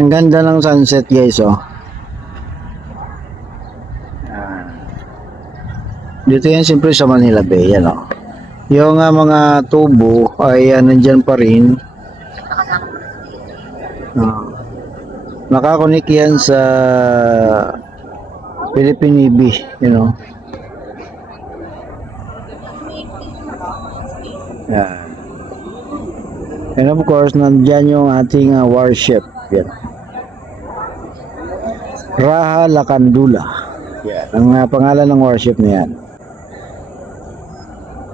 Ang ganda ng sunset guys, oh. Dito yan siyempre sa Manila Bay, yan, oh. Yung mga tubo ay nandyan pa rin. Nakakonik yan sa Philippine Navy, you know. Yan. And of course, nandyan yung ating warship. Yan. Raha Lacandula. Yan. Ang pangalan ng warship na yan.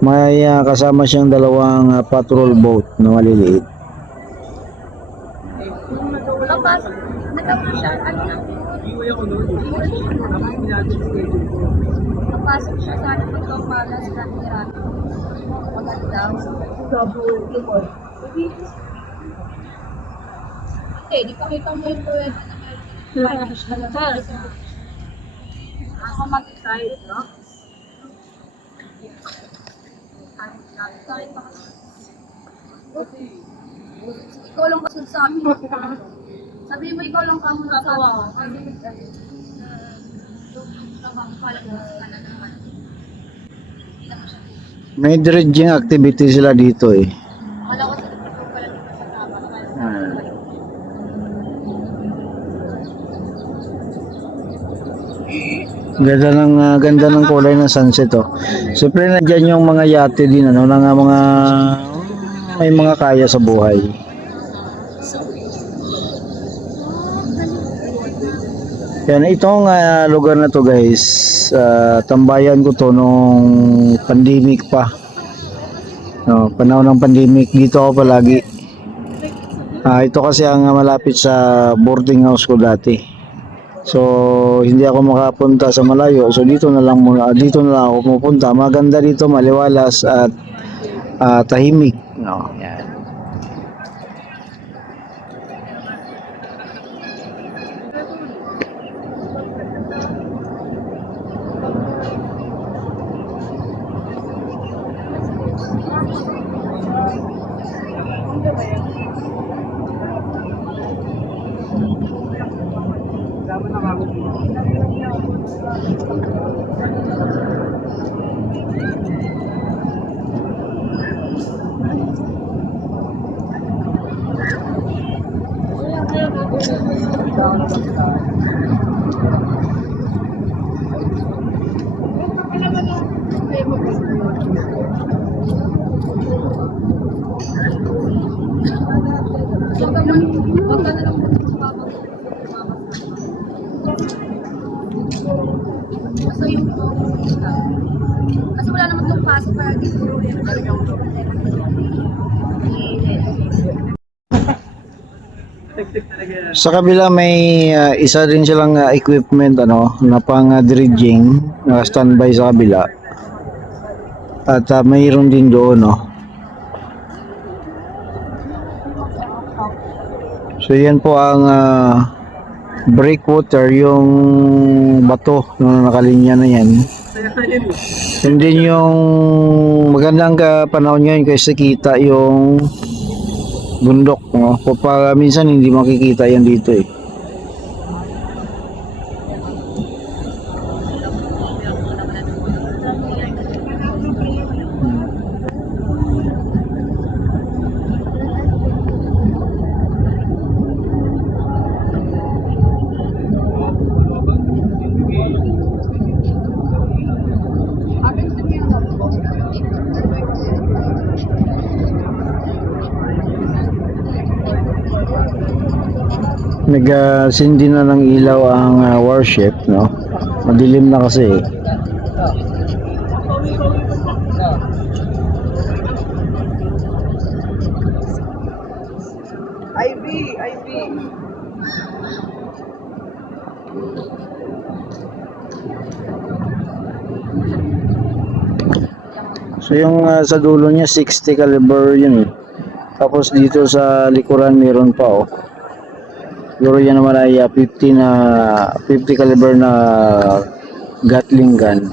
May kasama siyang dalawang patrol boat na maliliit. Napasok siya sa ating pagpapalas sa Mirano. Maganda. Okay, di pa kita mo yung pwede na ako mag-excited, no? Ikaw lang kasi sa amin. Sabi mo, ikaw lang kamo sa amin. May dredging activity sila dito eh. Ganda ng kulay ng sunset, oh. Siyempre nandiyan yung mga yate din, ano, ng mga may mga kaya sa buhay. Yan, itong lugar na to guys, tambayan ko to nung pandemic pa. No, panahon ng pandemic, dito ako palagi. Ito kasi ang malapit sa boarding house ko dati. So hindi ako makapunta sa malayo. So dito na lang ako pumupunta. Maganda dito, maliwalas at tahimik. No, yan. Kasi wala naman itong pasok para dito. Sa kabila may isa rin silang equipment, ano, na pang dredging, standby sa kabila. At mayroon din doon, no. So yan po ang breakwater, yung bato na nakalinya na yan. Hindi yung magandang panahon ngayon kasi kita yung bundok, no? Kapag minsan hindi makikita yan dito eh. Nagsindi na ng ilaw ang warship, no? Madilim na kasi eh. IV. So yung sa dulo niya 60 caliber yun eh. Tapos dito sa likuran meron pa, oh. Siguro yan naman ay 50 caliber na Gatling gun.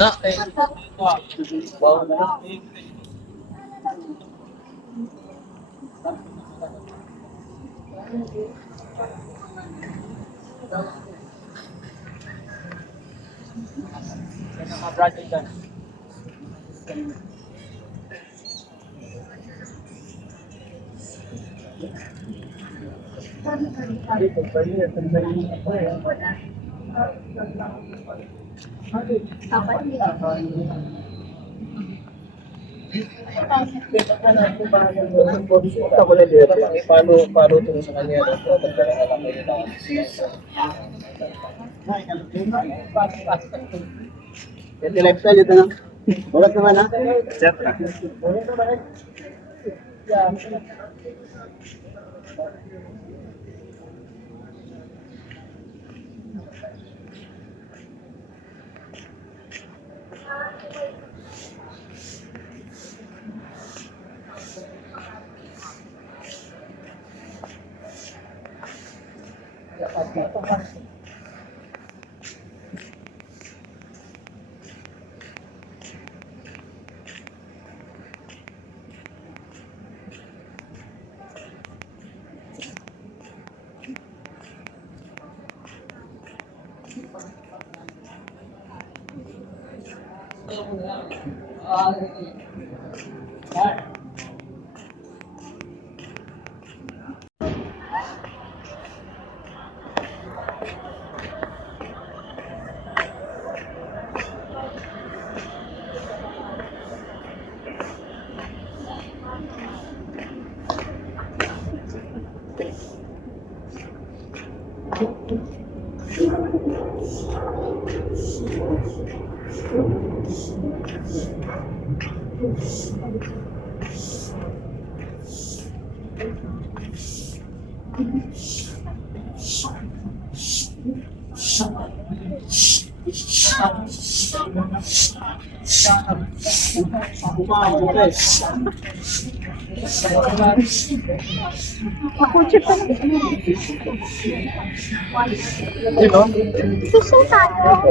Paano ito sa kanya? Yan, lifestyle ito na. Ulat naman ha?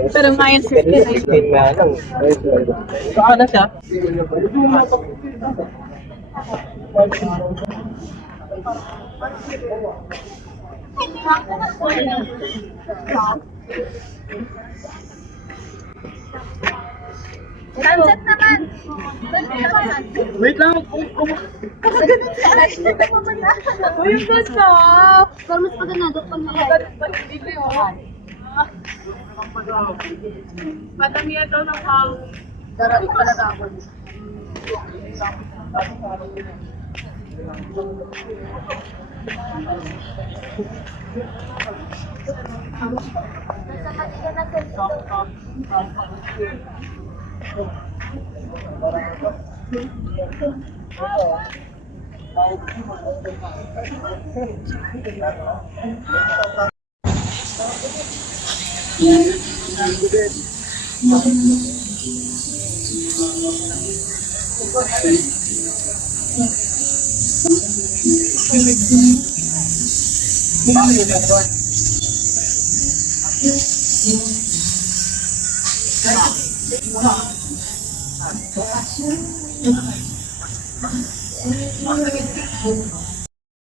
Pero ngayon 59. Saan na siya? Sunset naman. Wait lang. Kakaganon si Ash. Uy, yung ganda. Pero mas maganda doon pag nalagay. Madamiya daw ng hangin. Darami talaga ako. Nasa katiga na